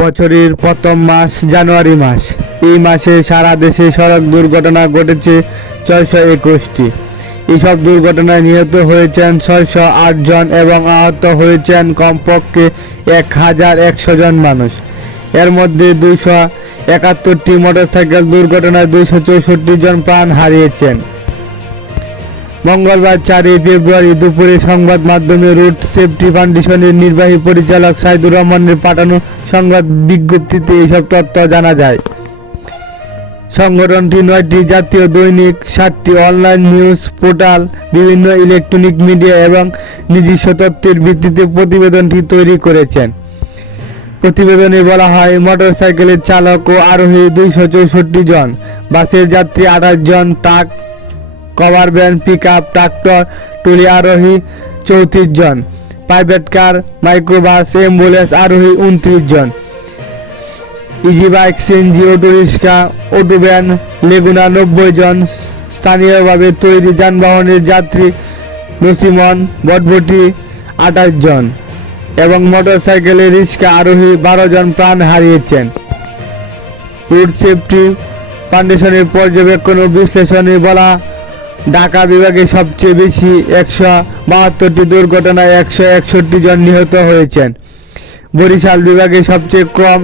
বছরের প্রথম মাস জানুয়ারি মাস। এই মাসে সারা দেশে সড়ক দুর্ঘটনা ঘটেছে 621টি। এইসব দুর্ঘটনায় নিহত হয়েছেন 608 জন এবং আহত হয়েছেন কমপক্ষে 1100 জন মানুষ। এর মধ্যে 271টি মোটরসাইকেল দুর্ঘটনায় 264 জন প্রাণ হারিয়েছেন। মঙ্গলবার 4 ফেব্রুয়ারি দুপুরে সংবাদ মাধ্যমে রোড সেফটি ফাউন্ডেশনের নির্বাহী পরিচালক সাইদুর রহমানের পাঠানো সংবাদ বিজ্ঞপ্তিতে এসব তথ্য জানা যায়। সংগঠনটি 9টি জাতীয় দৈনিক, 7টি অনলাইন নিউজ পোর্টাল, বিভিন্ন ইলেকট্রনিক মিডিয়া এবং নিজস্ব তথ্যের ভিত্তিতে প্রতিবেদনটি তৈরি করেছেন। প্রতিবেদনে বলা হয়, মোটরসাইকেলের চালক ও আরোহী 264 জন, বাসের যাত্রী 28 জন, truck, cover van, pickup, tractor, trolley আরোহী 34 জন, প্রাইভেট কার, মাইক্রোবাস, অ্যাম্বুলেন্স আরোহী 29 জন, easy bike, CNG, auto rickshaw, auto van, Leguna 90 জন, স্থানীয়ভাবে তৈরি যানবাহনের যাত্রী নসিমন, বটবটি 28 জন এবং মোটরসাইকেলের রিক্সা আরোহী 12 জন প্রাণ হারিয়েছেন। রোড সেফটি ফাউন্ডেশনের পর্যবেক্ষণ ও বিশ্লেষণে বলা, ঢাকা বিভাগে সবচেয়ে বেশি 172টি দুর্ঘটনায় 161 জন নিহত হয়েছেন। বরিশাল বিভাগে সবচেয়ে কম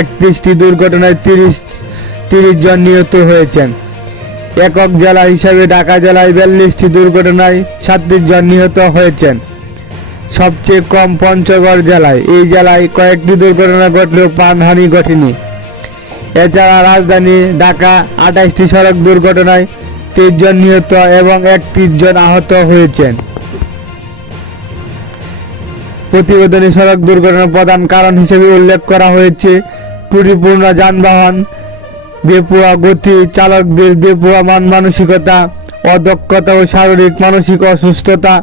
31টি দুর্ঘটনায় 30 জন নিহত হয়েছেন। একক জেলা হিসাবে ঢাকা জেলায় 42টি দুর্ঘটনায় 37 জন নিহত হয়েছেন। সবচেয়ে কম পঞ্চগড় জেলায়। এই জেলায় কয়েকটি দুর্ঘটনা ঘটলেও প্রাণহানি ঘটেনি। এছাড়া রাজধানী ঢাকা 28টি সড়ক দুর্ঘটনায় 23 জন নিহত এবং 31 জন আহত হয়েছেন। প্রতিবেদনে সড়ক দুর্ঘটনার প্রধান কারণ হিসেবে উল্লেখ করা হয়েছে ত্রুটিপূর্ণ যানবাহন, বেপরোয়া গতি, চালকদের বেপরোয়া মানসিকতা, অদক্ষতা ও শারীরিক মানসিক অসুস্থতা,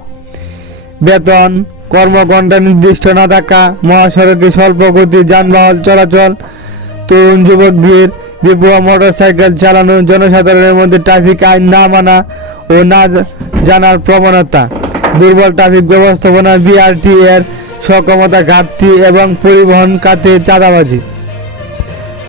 বেতন, কর্মঘণ্টা নির্দিষ্ট না থাকা, মহাসড়কে স্বল্প গতির যানবাহন চলাচল, তরুণ যুবকদের বেপরোয়া মোটরসাইকেল চালানো, জনসাধারণের মধ্যে ট্রাফিক আইন না মানা ও না জানার প্রবণতা, দুর্বল ট্রাফিক ব্যবস্থাপনা, বিআরটি এর সক্ষমতা ঘাটতি এবং পরিবহন খাতে চাঁদাবাজি।